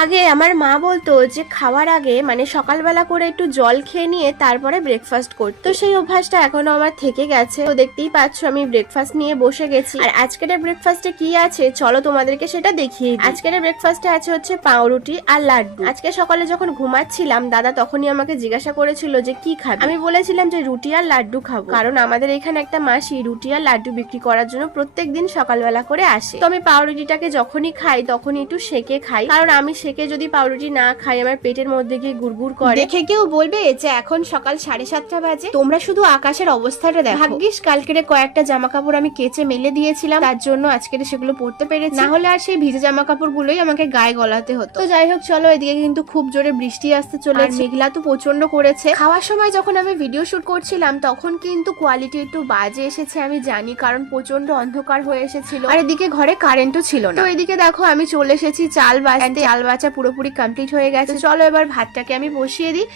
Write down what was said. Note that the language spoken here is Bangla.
আগে আমার মা বলতো যে খাওয়ার আগে মানে সকালবেলা করে একটু জল খেয়ে নিয়ে তারপরে ব্রেকফাস্ট করতে, তো সেই অভ্যাসটা এখনো আমার থেকে গেছে। তো দেখতেই পাচ্ছ আমি ব্রেকফাস্ট নিয়ে বসে গেছি। আর আজকের ব্রেকফাস্টে কি আছে চলো তোমাদেরকে সেটা দেখিয়ে দিই। আজকের ব্রেকফাস্টে আছে হচ্ছে পাউরুটি আর লাড্ডু। আজকে সকালে যখন ঘুমাচ্ছিলাম দাদা তখনই আমাকে জিজ্ঞাসা করেছিল যে কি খাবে। আমি বলেছিলাম যে রুটি আর লাড্ডু খাবো, কারণ আমাদের এখানে একটা মাসি রুটি আর লাড্ডু বিক্রি করার জন্য প্রত্যেকদিন সকালবেলা করে আসে। তো আমি পাউরুটিটাকে যখনই খাই তখনই একটু সেকে খাই, কারণ আমি সেকে যদি পাউরুটি না খাই আমার পেটের মধ্যে গিয়ে গুড়গুড় করে। দেখে কেউ বলবে যে এখন সকাল 7:30 বাজে, তোমরা শুধু আকাশের অবস্থাটা দেখো। ভাগ্যিস কালকের কয়েকটা জামা কাপড় আমি কেচে মেলে দিয়েছিলাম, তার জন্য আজকে সেগুলো পরতে পেরেছি, না হলে আর সেই ভিজে জামা কাপড় গুলোই আমাকে গায়ে গলাতে হতো। তো যাই হোক চলো, এদিকে কিন্তু খুব জোরে বৃষ্টি আসতে চলেছে, মেঘলা তো প্রচন্ড করেছে। খাওয়ার সময় যখন আমি ভিডিও শুট করছিলাম তখন কিন্তু কোয়ালিটি একটু বাজে এসেছে আমি জানি, কারণ প্রচন্ড অন্ধকার হয়ে এসেছিল আর এদিকে ঘরে কারেন্টও ছিল না। তো এদিকে দেখো আমি চলে এসেছি চাল বাছতে। চাল বাছা পুরোপুরি কমপ্লিট হয়ে গেছে। চলো এবার ভাতটাকে আমি বসিয়ে দিই।